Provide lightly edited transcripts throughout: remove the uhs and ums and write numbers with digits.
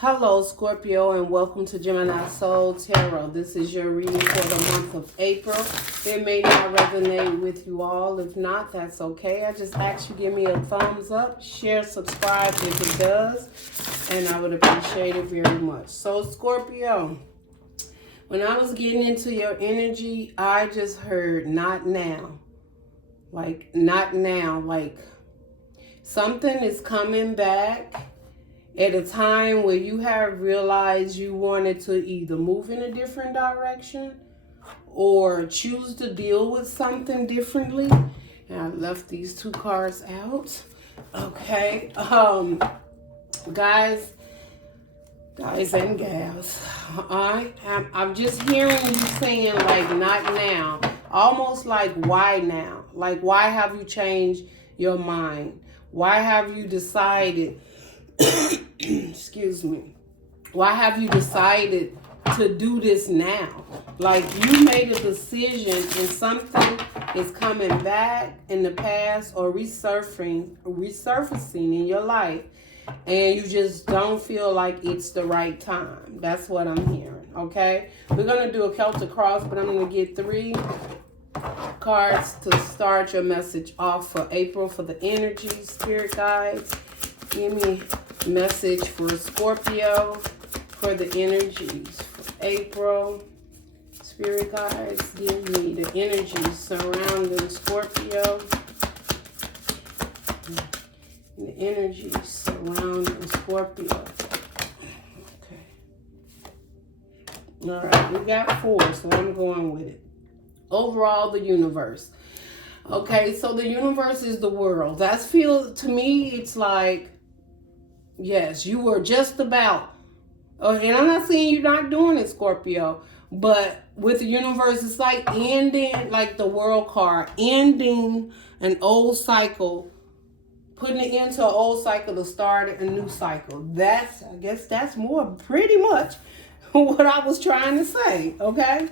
Hello, Scorpio, and welcome to Gemini Soul Tarot. This is your reading for the month of April. It may not resonate with you all. If not, that's okay. I just ask you give me a thumbs up, share, subscribe if it does, and I would appreciate it very much. So, Scorpio, when I was getting into your energy, I just heard not now. Like, not now. Like, something is coming back at a time where you have realized you wanted to either move in a different direction or choose to deal with something differently. And I left these two cards out. Okay. Guys and gals, I'm just hearing you saying like not now. Almost like why now? Like why have you changed your mind? Why have you decided excuse me, why have you decided to do this now? Like you made a decision and something is coming back in the past or resurfacing in your life, and you just don't feel like it's the right time. That's what I'm hearing. Okay, we're gonna do a Celtic Cross, but I'm gonna get 3 cards to start your message off for April for the energy. Spirit guides, give me message for Scorpio for the energies for April. Spirit guides, give me the energies surrounding Scorpio. The energies surrounding Scorpio. Okay. All right, we got 4, so I'm going with it. Overall, the universe. Okay, so the universe is the world. That's to me, it's like, yes, you were just about, and I'm not saying you're not doing it, Scorpio, but with the universe, it's like ending, like the world card, ending an old cycle, putting it into an old cycle to start a new cycle. I guess that's more pretty much what I was trying to say, okay?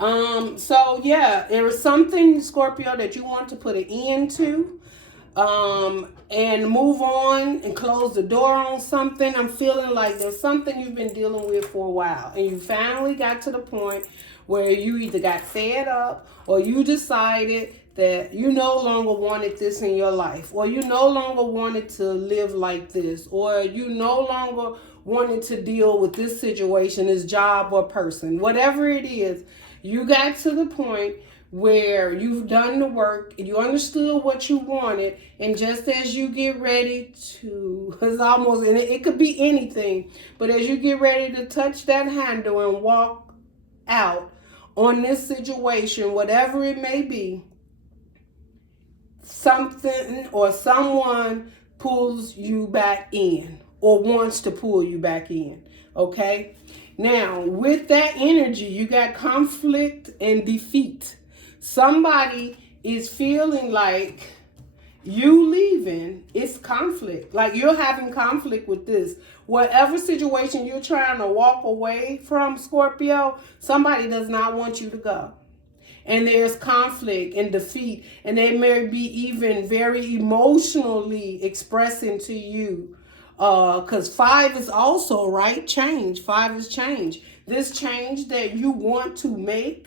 So yeah, there is something, Scorpio, that you want to put an end to, and move on and close the door on something. I'm feeling like there's something you've been dealing with for a while, and you finally got to the point where you either got fed up or you decided that you no longer wanted this in your life, or you no longer wanted to live like this, or you no longer wanted to deal with this situation, this job or person, whatever it is. You got to the point where you've done the work, you understood what you wanted, and just as you get ready to, it's almost, and it could be anything, but as you get ready to touch that handle and walk out on this situation, whatever it may be, something or someone pulls you back in or wants to pull you back in, okay? Now, with that energy, you got conflict and defeat. Somebody is feeling like you leaving, it's conflict. Like you're having conflict with this. Whatever situation you're trying to walk away from, Scorpio, somebody does not want you to go. And there's conflict and defeat, and they may be even very emotionally expressing to you. Because 5 is also, right, change. 5 is change. This change that you want to make,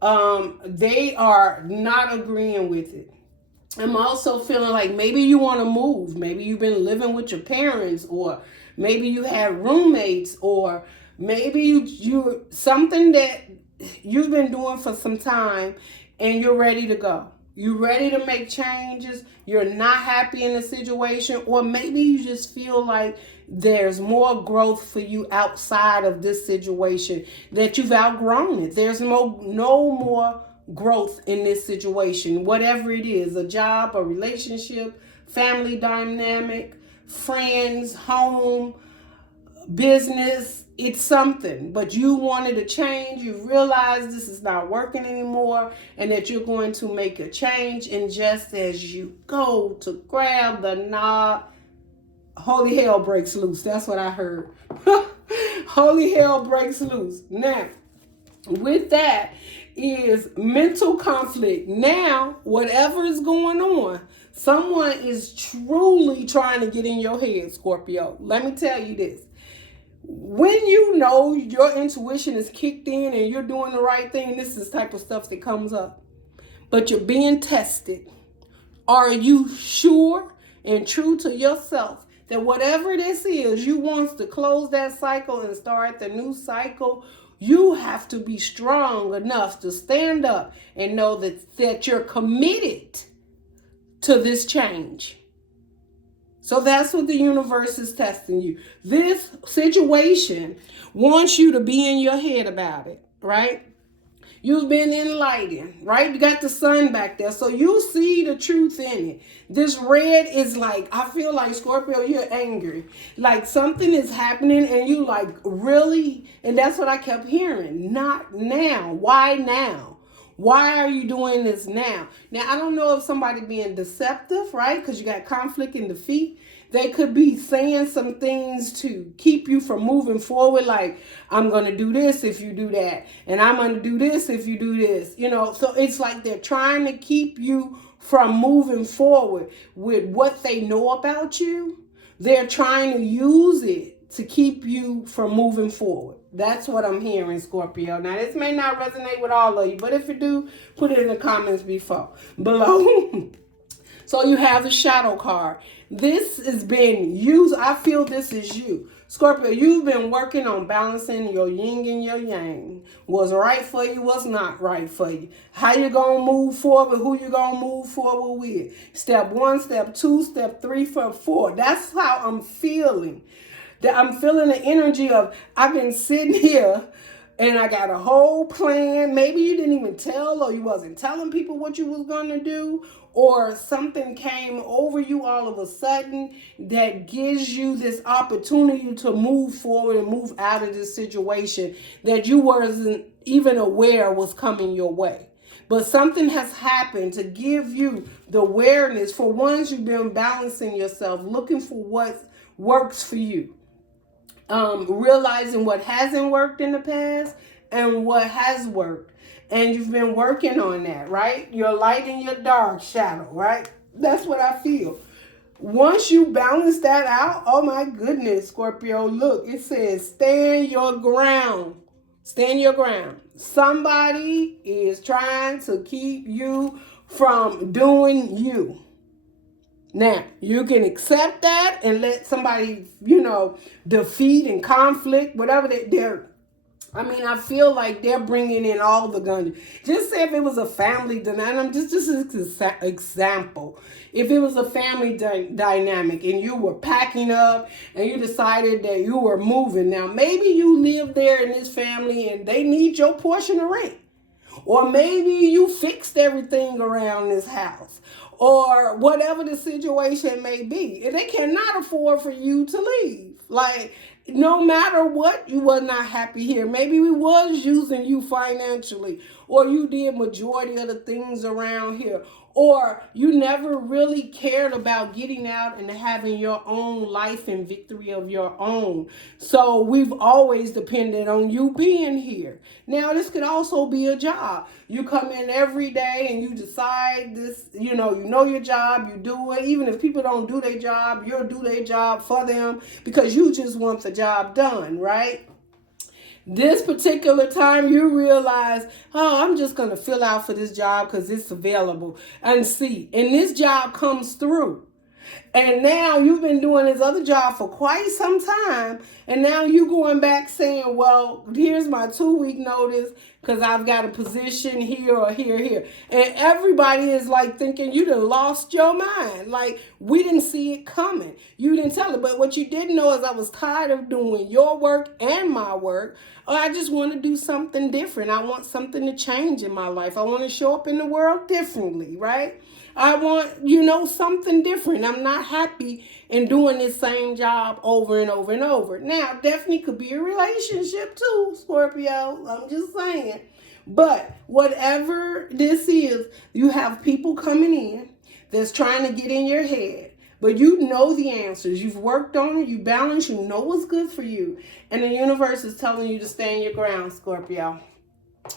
they are not agreeing with it. I'm also feeling like maybe you want to move. Maybe you've been living with your parents, or maybe you have roommates, or maybe you something that you've been doing for some time and you're ready to go. You're ready to make changes. You're not happy in the situation, or maybe you just feel like there's more growth for you outside of this situation, that you've outgrown it. There's no more growth in this situation, whatever it is, a job, a relationship, family dynamic, friends, home, business, it's something, but you wanted to change. You realize this is not working anymore, and that you're going to make a change. And just as you go to grab the knob, holy hell breaks loose. That's what I heard. Holy hell breaks loose. Now, with that is mental conflict. Now, whatever is going on, Someone is truly trying to get in your head, Scorpio. Let me tell you this. When you know your intuition is kicked in and you're doing the right thing, this is the type of stuff that comes up. But you're being tested. Are you sure and true to yourself that whatever this is, you want to close that cycle and start the new cycle? You have to be strong enough to stand up and know that you're committed to this change. So that's what the universe is testing you. This situation wants you to be in your head about it, right? You've been enlightened, right? You got the sun back there. So you see the truth in it. This red is like, I feel like, Scorpio, you're angry. Like something is happening and you like, really? And that's what I kept hearing. Not now. Why now? Why are you doing this now? Now, I don't know if somebody being deceptive, right? Because you got conflict and defeat. They could be saying some things to keep you from moving forward. Like, I'm going to do this if you do that. And I'm going to do this if you do this. You know, so it's like they're trying to keep you from moving forward with what they know about you. They're trying to use it to keep you from moving forward. That's what I'm hearing, Scorpio. Now, this may not resonate with all of you, but if it do, put it in the comments below. So you have the shadow card. This has been used. I feel this is you. Scorpio, you've been working on balancing your yin and your yang. What's right for you, what's not right for you. How you going to move forward, who you going to move forward with. Step 1, step 2, step 3, step 4. That's how I'm feeling. That I'm feeling the energy of, I've been sitting here and I got a whole plan. Maybe you didn't even tell, or you wasn't telling people what you was going to do, or something came over you all of a sudden that gives you this opportunity to move forward and move out of this situation that you wasn't even aware was coming your way. But something has happened to give you the awareness. For once, you've been balancing yourself, looking for what works for you. Realizing what hasn't worked in the past and what has worked. And you've been working on that, right? Your light and your dark shadow, right? That's what I feel. Once you balance that out, oh my goodness, Scorpio, look, it says stand your ground. Stand your ground. Somebody is trying to keep you from doing you. Now, you can accept that and let somebody, defeat and conflict, whatever I feel like they're bringing in all the guns. Just say if it was a family dynamic, just an example. If it was a family dynamic and you were packing up and you decided that you were moving. Now, maybe you live there in this family and they need your portion of rent. Or maybe you fixed everything around this house. Or whatever the situation may be. And they cannot afford for you to leave. Like, no matter what, you was not happy here. Maybe we was using you financially. Or you did majority of the things around here. Or you never really cared about getting out and having your own life and victory of your own. So we've always depended on you being here. Now, this could also be a job. You come in every day and you decide this, you know your job, you do it. Even if people don't do their job, you'll do their job for them because you just want the job done, right? This particular time you realize, I'm just going to fill out for this job because it's available and see. And this job comes through. And now you've been doing this other job for quite some time. And now you going back saying, well, here's my 2-week notice because I've got a position here or here. And everybody is like thinking you done lost your mind. Like, we didn't see it coming. You didn't tell it. But what you didn't know is I was tired of doing your work and my work. Or I just want to do something different. I want something to change in my life. I want to show up in the world differently, right? I want, something different. I'm not happy in doing this same job over and over and over. Now, definitely could be a relationship too, Scorpio. I'm just saying. But whatever this is, you have people coming in that's trying to get in your head. But you know the answers. You've worked on it. You balance. You know what's good for you. And the universe is telling you to stand your ground, Scorpio.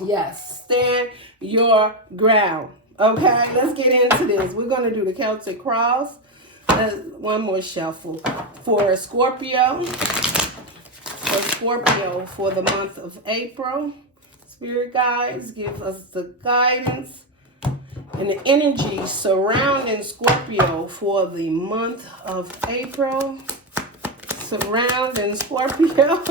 Yes, stand your ground. Okay, let's get into this. We're going to do the Celtic Cross. One more shuffle for Scorpio. For Scorpio for the month of April. Spirit guides, give us the guidance and the energy surrounding Scorpio for the month of April. Surrounding Scorpio.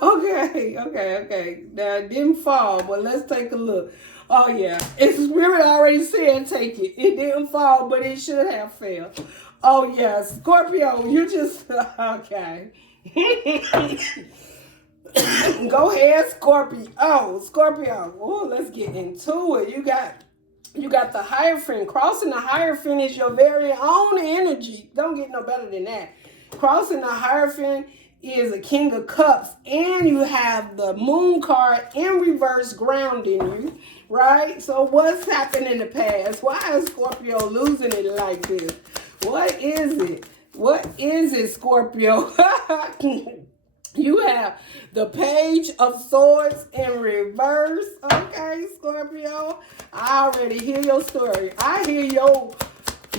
Okay. Now, it didn't fall, but let's take a look. Oh, yeah. It's Spirit already said take it. It didn't fall, but it should have fell. Oh, yeah. Scorpio, you just... Okay. Go ahead, Scorpio. Scorpio. Oh, let's get into it. You got the Hierophant. Crossing the Hierophant is your very own energy. Don't get no better than that. Crossing the Hierophant is a King of Cups, and you have the Moon card in reverse grounding you, right? So what's happened in the past? Why is Scorpio losing it like this? What is it? What is it, Scorpio? You have the Page of Swords in reverse. Okay, Scorpio. I already hear your story. I hear your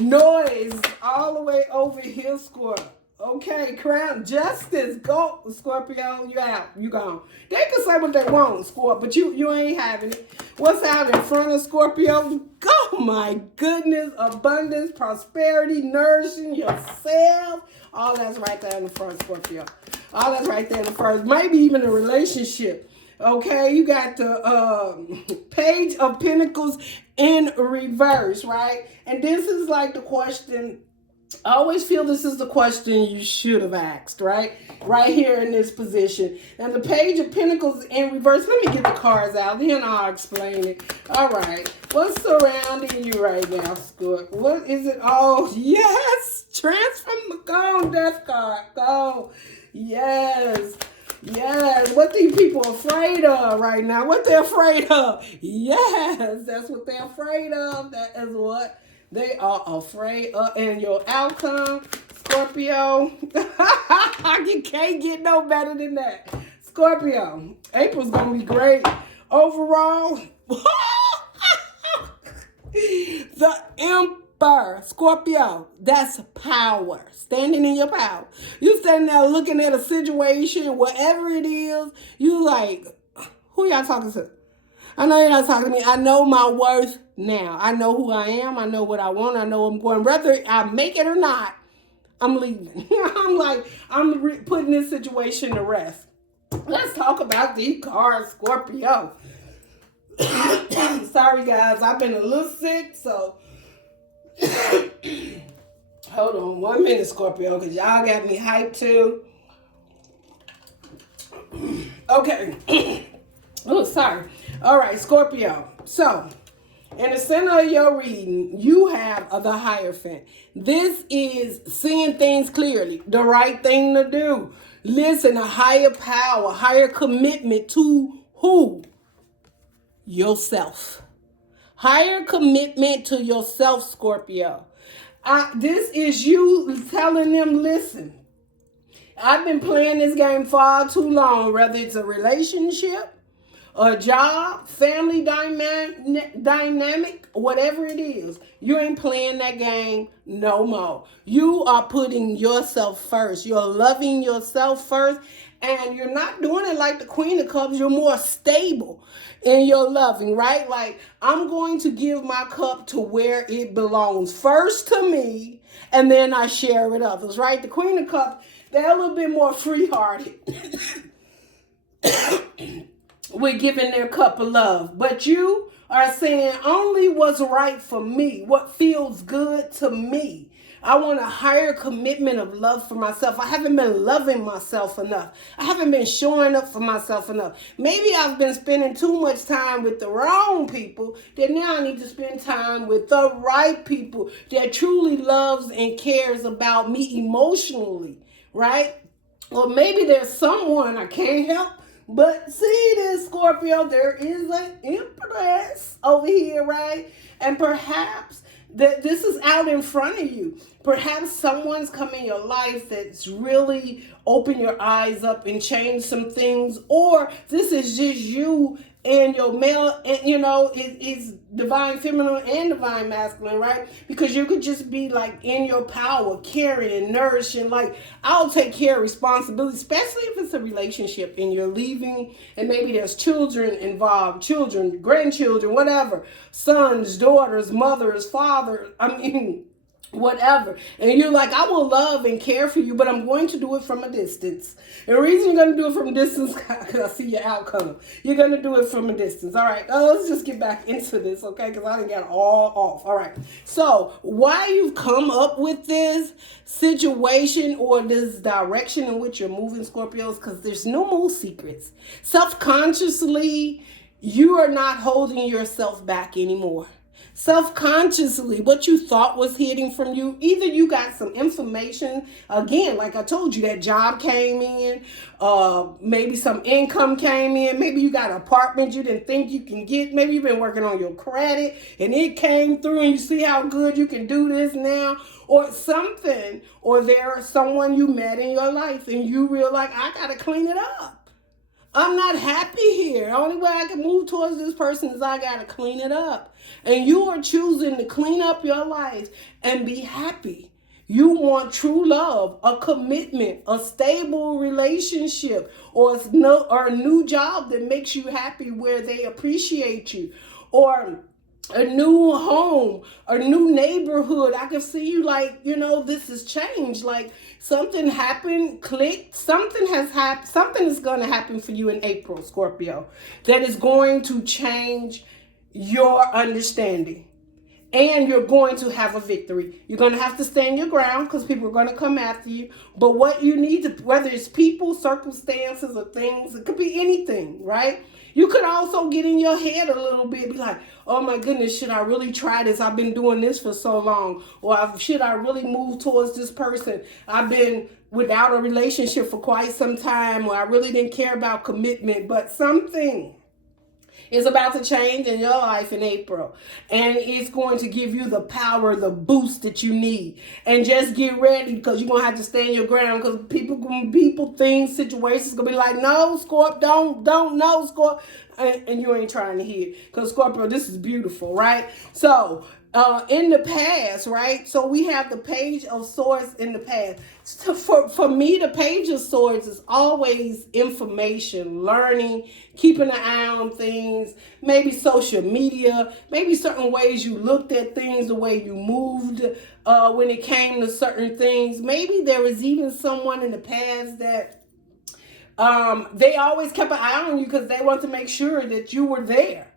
noise all the way over here, Scorpio. Okay, Crown Justice. Go, Scorpio. You out. You gone. They can say what they want, Scorpio, but you ain't having it. What's out in front of Scorpio? Oh, my goodness. Abundance, prosperity, nourishing yourself. All that's right there in the front, Scorpio. All that's right there in the first. Maybe even a relationship. Okay, you got the Page of Pentacles in reverse, right? And this is like the question. I always feel this is the question you should have asked, right? Right here in this position. And the Page of Pentacles in reverse. Let me get the cards out, then I'll explain it. All right. What's surrounding you right now, Scorpio? What is it? Oh, yes. Transform. Go, Death card. Go. Yes. Yes. What these people afraid of right now? What they're afraid of? Yes. That's what they're afraid of. That is what they are afraid of. And your outcome, Scorpio, you can't get no better than that. Scorpio, April's going to be great. Overall, the Emperor, Scorpio, that's power. Standing in your power. You standing there looking at a situation, whatever it is, you like, who y'all talking to? I know you're not talking to me. I know my worth now. I know who I am. I know what I want. I know I'm going. Whether I make it or not, I'm leaving. I'm putting this situation to rest. Let's talk about these cards, Scorpio. Sorry, guys. I've been a little sick, so hold on 1 minute, Scorpio, because y'all got me hyped too. Okay. Oh, sorry. All right, Scorpio. So, in the center of your reading, you have the Hierophant. This is seeing things clearly, the right thing to do. Listen, a higher power, higher commitment to who? Yourself. Higher commitment to yourself, Scorpio. This is you telling them, listen, I've been playing this game far too long, whether it's a relationship, a job, family dynamic, whatever it is. You ain't playing that game no more. You are putting yourself first. You're loving yourself first. And you're not doing it like the Queen of Cups. You're more stable in your loving, right? Like, I'm going to give my cup to where it belongs. First to me, and then I share with others, right? The Queen of Cups, they're a little bit more free-hearted with giving their cup of love. But you are saying only what's right for me, what feels good to me. I want a higher commitment of love for myself. I haven't been loving myself enough. I haven't been showing up for myself enough. Maybe I've been spending too much time with the wrong people. Then now I need to spend time with the right people that truly loves and cares about me emotionally, right? Or maybe there's someone I can't help but see this, Scorpio. There is an Empress over here, right? And perhaps that this is out in front of you. Perhaps someone's come in your life that's really opened your eyes up and changed some things. Or this is just you and your male, and you know, is divine feminine and divine masculine, right? Because you could just be like in your power, caring, nourishing. Like, I'll take care of responsibility, especially if it's a relationship and you're leaving and maybe there's children involved, children, grandchildren, whatever, sons, daughters, mothers, father, whatever. And you're like, I will love and care for you, but I'm going to do it from a distance. And the reason you're going to do it from a distance, because I see your outcome. You're going to do it from a distance. All right, let's just get back into this, okay? Because I didn't get all off. All right. So why you've come up with this situation or this direction in which you're moving, Scorpios, because there's no more secrets. Self-consciously, you are not holding yourself back anymore. Self-consciously, what you thought was hidden from you, either you got some information, again, like I told you, that job came in, maybe some income came in, maybe you got an apartment you didn't think you can get, maybe you've been working on your credit and it came through and you see how good you can do this now, or something, or there's someone you met in your life and you realize, I got to clean it up. I'm not happy here. The only way I can move towards this person is I got to clean it up. And you are choosing to clean up your life and be happy. You want true love, a commitment, a stable relationship, or a new job that makes you happy where they appreciate you, or a new home, a new neighborhood. I can see you like, this has changed. Like something happened, clicked, something has happened, something is going to happen for you in April, Scorpio, that is going to change your understanding. And you're going to have a victory. You're going to have to stand your ground because people are going to come after you. But what you need to, whether it's people, circumstances, or things, it could be anything, right? You could also get in your head a little bit, be like, oh my goodness, should I really try this? I've been doing this for so long. Or should I really move towards this person? I've been without a relationship for quite some time, or I really didn't care about commitment. But something is about to change in your life in April. And it's going to give you the power, the boost that you need. And just get ready, because you're going to have to stand your ground, because people, things, situations going to be like, no, Scorp, don't, no, Scorp. And you ain't trying to hear. Because Scorpio, this is beautiful, right? So, in the past, right? So we have the Page of Swords in the past. So for me, the Page of Swords is always information, learning, keeping an eye on things, maybe social media, maybe certain ways you looked at things, the way you moved when it came to certain things. Maybe there was even someone in the past that they always kept an eye on you because they wanted to make sure that you were there.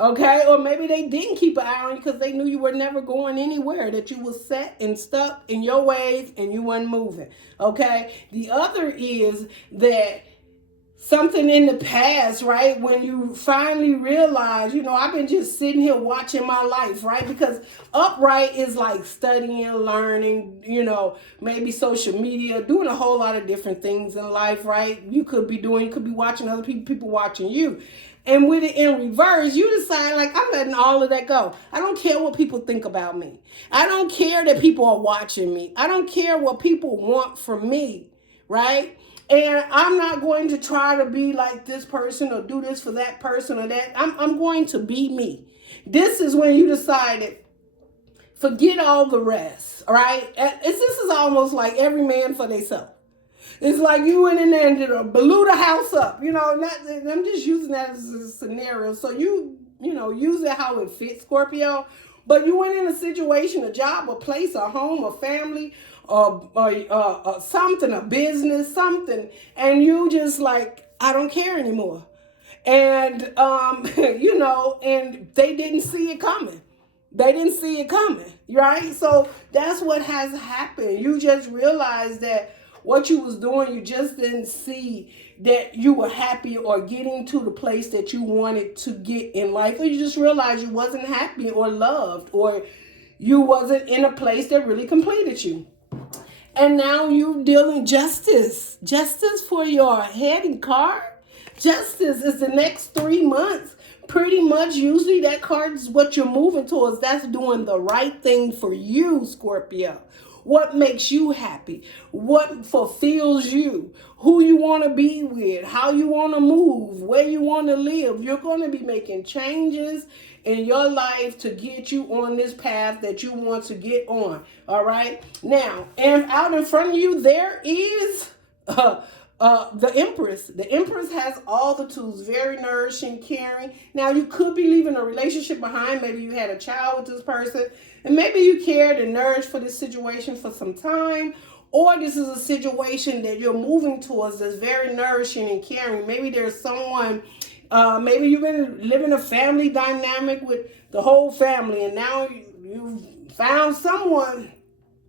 Okay, or maybe they didn't keep an eye on you because they knew you were never going anywhere, that you were set and stuck in your ways and you weren't moving. Okay, the other is that something in the past, right, when you finally realize, I've been just sitting here watching my life, right, because upright is like studying, learning, maybe social media, doing a whole lot of different things in life, right? You could be watching other people watching you. And with it in reverse, you decide, like, I'm letting all of that go. I don't care what people think about me. I don't care that people are watching me. I don't care what people want from me, right? And I'm not going to try to be like this person or do this for that person or that. I'm going to be me. This is when you decided, forget all the rest, right? This is almost like every man for themselves. It's like you went in there and blew the house up, I'm just using that as a scenario. So use it how it fits, Scorpio. But you went in a situation, a job, a place, a home, a family, something, a business, something, and you just like, I don't care anymore. And, and they didn't see it coming. They didn't see it coming, right? So that's what has happened. You just realized that what you was doing, you just didn't see that you were happy or getting to the place that you wanted to get in life, or you just realized you wasn't happy or loved, or you wasn't in a place that really completed you. And now you dealing justice for your head and car. Justice is the next 3 months. Pretty much, usually that card is what you're moving towards. That's doing the right thing for you, Scorpio. What makes you happy? What fulfills you? who you want to be with, how you want to move, where you want to live. You're going to be making changes in your life to get you on this path that you want to get on. All right. Now, and out in front of you, there is the Empress. The Empress has all the tools, very nourishing, caring. Now, you could be leaving a relationship behind. Maybe you had a child with this person, and maybe you cared and nourished for this situation for some time. Or this is a situation that you're moving towards that's very nourishing and caring. Maybe there's someone, maybe you've been living a family dynamic with the whole family, and now you've found someone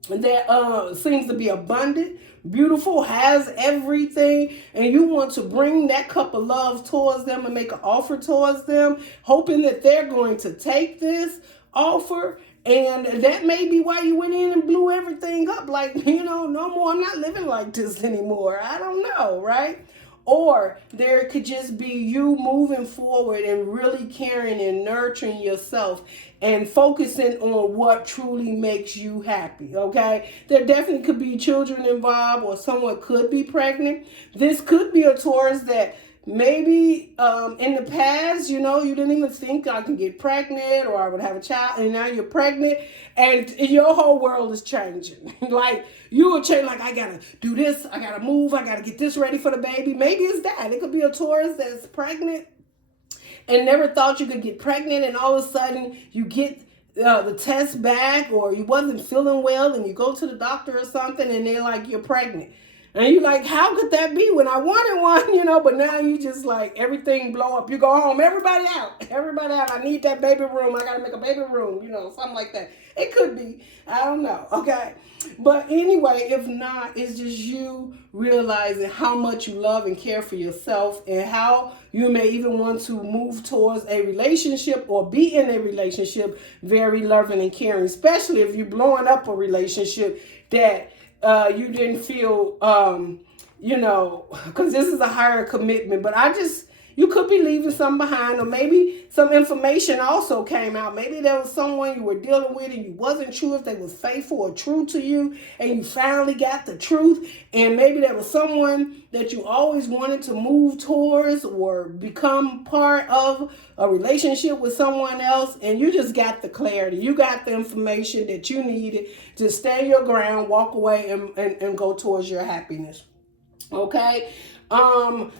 that seems to be abundant, beautiful, has everything, and you want to bring that cup of love towards them and make an offer towards them, hoping that they're going to take this offer. And that may be why you went in and blew everything up. Like, no more, I'm not living like this anymore. I don't know, right? Or there could just be you moving forward and really caring and nurturing yourself and focusing on what truly makes you happy, okay? There definitely could be children involved, or someone could be pregnant. This could be a Taurus that maybe in the past, you didn't even think I can get pregnant or I would have a child, and now you're pregnant and your whole world is changing. Like, you will change, like, I gotta do this, I gotta move, I gotta get this ready for the baby. Maybe it's that. It could be a Taurus that's pregnant and never thought you could get pregnant, and all of a sudden you get the test back, or you wasn't feeling well and you go to the doctor or something and they're like, you're pregnant. And you're like, how could that be when I wanted one, but now you just like everything blow up. You go home, everybody out. I need that baby room. I got to make a baby room, something like that. It could be. I don't know. Okay. But anyway, if not, it's just you realizing how much you love and care for yourself, and how you may even want to move towards a relationship or be in a relationship very loving and caring, especially if you're blowing up a relationship that you didn't feel, because this is a higher commitment. But you could be leaving something behind, or maybe some information also came out. Maybe there was someone you were dealing with and you wasn't sure if they was faithful or true to you, and you finally got the truth. And maybe there was someone that you always wanted to move towards or become part of a relationship with someone else, and you just got the clarity. You got the information that you needed to stand your ground, walk away, and go towards your happiness. Okay?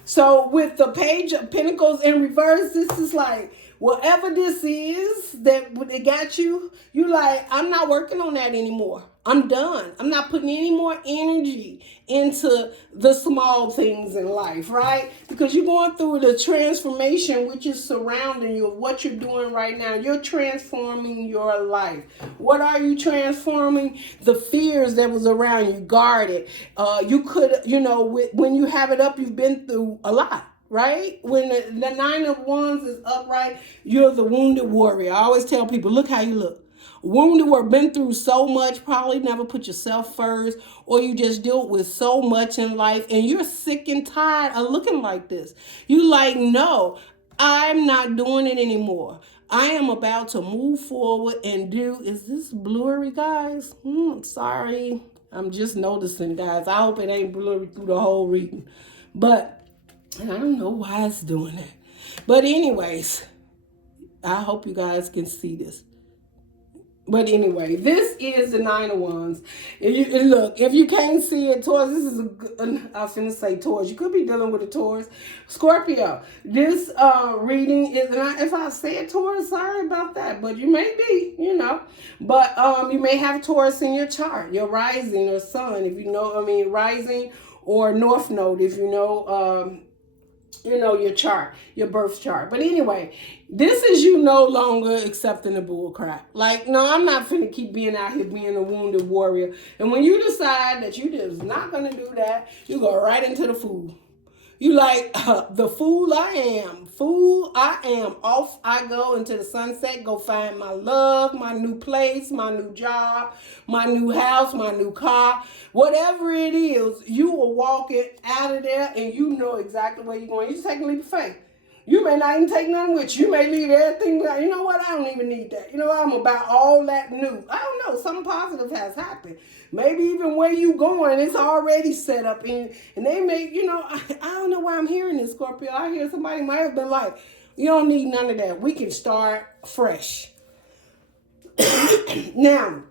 So with the Page of Pentacles in reverse, this is like, whatever this is that it got you like, I'm not working on that anymore. I'm done. I'm not putting any more energy into the small things in life, right? Because you're going through the transformation which is surrounding you of what you're doing right now. You're transforming your life. What are you transforming? The fears that was around you, guarded. You could, when you have it up, you've been through a lot. Right? When the Nine of Wands is upright, you're the wounded warrior. I always tell people, look how you look. Wounded warrior, been through so much, probably never put yourself first, or you just dealt with so much in life, and you're sick and tired of looking like this. You like, no, I'm not doing it anymore. I am about to move forward and do, is this blurry, guys? Sorry. I'm just noticing, guys. I hope it ain't blurry through the whole reading. But I don't know why it's doing that. But anyways, I hope you guys can see this. But anyway, this is the Nine of Wands. If you can't see it, Taurus, this is I was finna say Taurus. You could be dealing with a Taurus. Scorpio, this reading is, and if I say it Taurus, sorry about that. But you may be, But you may have Taurus in your chart, your rising or sun, if you know, rising or north node, if you know, your chart, your birth chart. But anyway, this is you no longer accepting the bull crap. Like, no, I'm not finna keep being out here being a wounded warrior. And when you decide that you just not gonna do that, you go right into the fool. You like, the fool I am. Fool I am. Off I go into the sunset, go find my love, my new place, my new job, my new house, my new car. Whatever it is, you will walk it out of there and you know exactly where you're going. You just take a leap of faith. You may not even take nothing with you. You may leave everything. You know what? I don't even need that. You know what? I'm about all that new. I don't know. Something positive has happened. Maybe even where you going, it's already set up. And they may, I don't know why I'm hearing this, Scorpio. I hear somebody might have been like, you don't need none of that. We can start fresh. Now,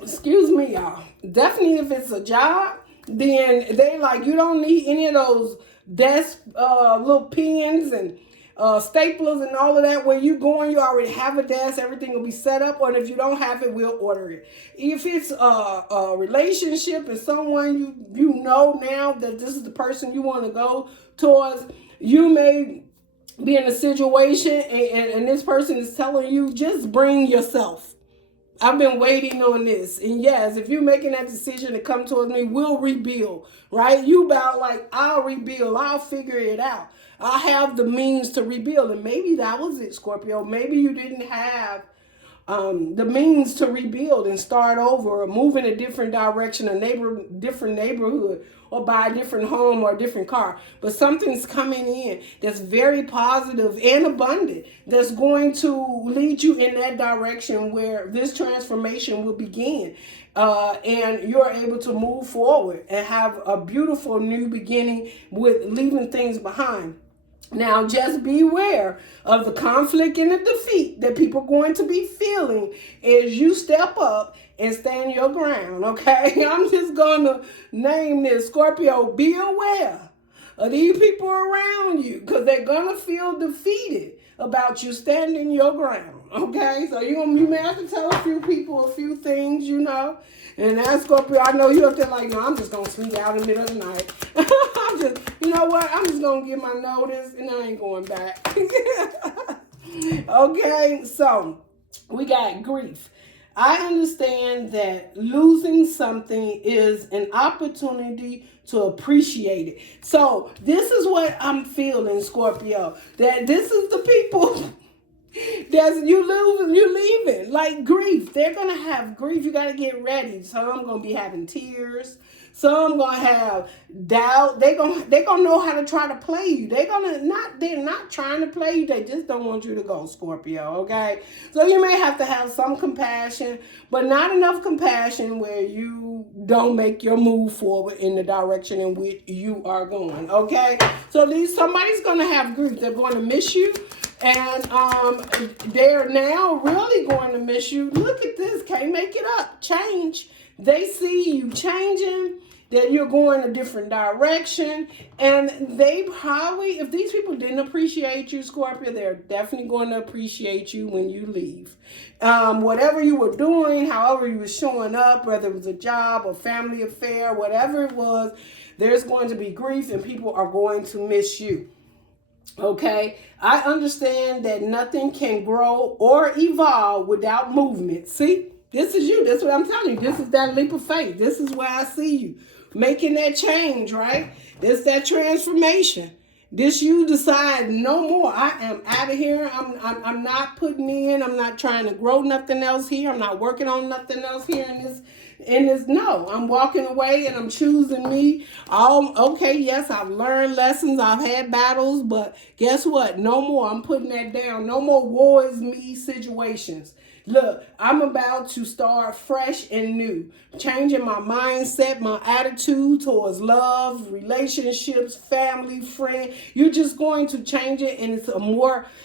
excuse me, y'all. Definitely if it's a job, then they like, you don't need any of those desk little pens and staplers and all of that. Where you going, you already have a desk, everything will be set up. Or if you don't have it, we'll order it. If it's a relationship and someone you know now that this is the person you want to go towards, you may be in a situation and this person is telling you, just bring yourself. I've been waiting on this. And yes, if you're making that decision to come towards me, we'll rebuild, right? You about like, I'll rebuild. I'll figure it out. I have the means to rebuild. And maybe that was it, Scorpio. Maybe you didn't have the means to rebuild and start over or move in a different direction, different neighborhood, or buy a different home or a different car. But something's coming in that's very positive and abundant that's going to lead you in that direction where this transformation will begin. And you're able to move forward and have a beautiful new beginning with leaving things behind. Now, just beware of the conflict and the defeat that people are going to be feeling as you step up and stand your ground, okay? I'm just going to name this, Scorpio. Be aware of these people around you because they're going to feel defeated about you standing your ground, okay? So you may have to tell a few people a few things, And that, Scorpio, I know you're up there like, no, I'm just going to sleep out in the middle of the night. I'm just, you know what? I'm just going to give my notice and I ain't going back. Okay, so we got grief. I understand that losing something is an opportunity to appreciate it. So this is what I'm feeling, Scorpio, that this is the people that's you leaving, like grief. They're gonna have grief. You gotta get ready. Some gonna be having tears. Some gonna have doubt. They gonna know how to try to play you. They're not trying to play you. They just don't want you to go, Scorpio. Okay, so you may have to have some compassion, but not enough compassion where you don't make your move forward in the direction in which you are going. Okay, so somebody's gonna have grief. They're going to miss you. And they're now really going to miss you. Look at this. Can't make it up. Change. They see you changing, that you're going a different direction. And they probably, if these people didn't appreciate you, Scorpio, they're definitely going to appreciate you when you leave. Whatever you were doing, however you were showing up, whether it was a job or family affair, whatever it was, there's going to be grief and people are going to miss you. Okay, I understand that nothing can grow or evolve without movement. See, this is you. That's what I'm telling you. This is that leap of faith. This is where I see you making that change, right? This that transformation. This you decide no more. I am out of here. I'm not putting in. I'm not trying to grow nothing else here. I'm not working on nothing else here in this. No, I'm walking away and I'm choosing me. Okay, yes, I've learned lessons. I've had battles, but guess what? No more. I'm putting that down. No more woe is me situations. Look, I'm about to start fresh and new, changing my mindset, my attitude towards love, relationships, family, friend. You're just going to change it, and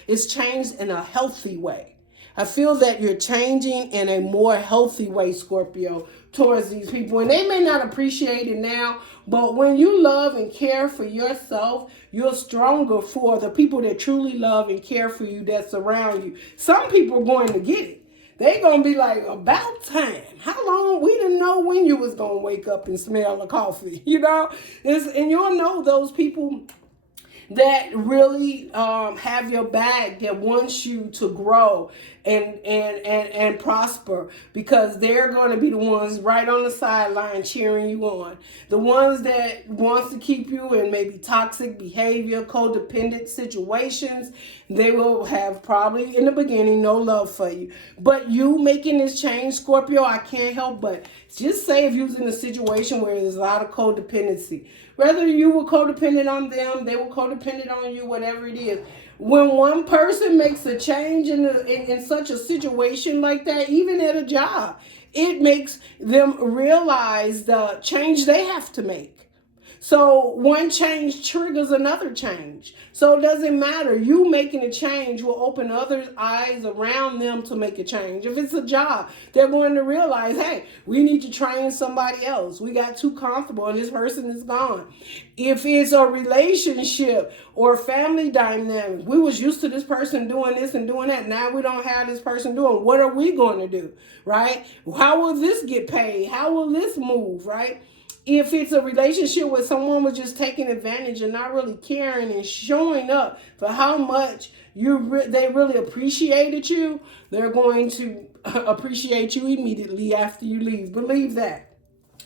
it's changed in a healthy way. I feel that you're changing in a more healthy way, Scorpio, towards these people. And they may not appreciate it now, but when you love and care for yourself, you're stronger for the people that truly love and care for you that surround you. Some people are going to get it. They're going to be like, about time. How long? We didn't know when you was going to wake up and smell the coffee, And you'll know those people that really have your back, that wants you to grow and prosper, because they're going to be the ones right on the sideline cheering you on. The ones that wants to keep you in maybe toxic behavior, codependent situations, they will have probably in the beginning no love for you. But you making this change, Scorpio, I can't help but just say if you was in a situation where there's a lot of codependency, whether you were codependent on them, they were codependent on you, whatever it is. when one person makes a change in such a situation like that, even at a job, it makes them realize the change they have to make. So one change triggers another change. So it doesn't matter. You making a change will open other eyes around them to make a change. If it's a job, they're going to realize, hey, we need to train somebody else. We got too comfortable and this person is gone. If it's a relationship or family dynamic, we was used to this person doing this and doing that. Now we don't have this person doing. What are we going to do, right? How will this get paid? How will this move, right? If it's a relationship where someone was just taking advantage and not really caring and showing up for how much they really appreciated you, they're going to appreciate you immediately after you leave. Believe that.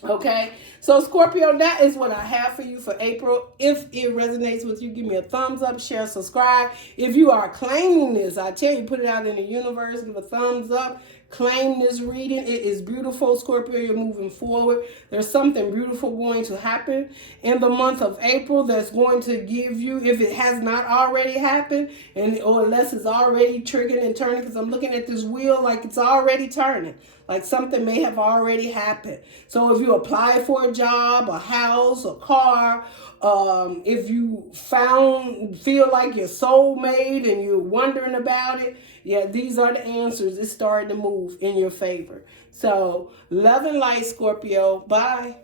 Okay, so Scorpio, that is what I have for you for April. If it resonates with you, give me a thumbs up, share, subscribe. If you are claiming this, I tell you, put it out in the universe, give a thumbs up, claim this reading. It is beautiful, Scorpio. You're moving forward. There's something beautiful going to happen in the month of April that's going to give you, if it has not already happened, or unless it's already triggering and turning, because I'm looking at this wheel like it's already turning. Like something may have already happened. So if you apply for a job, a house, a car, if you feel like your soulmate and you're wondering about it, yeah, these are the answers. It's starting to move in your favor. So love and light, Scorpio. Bye.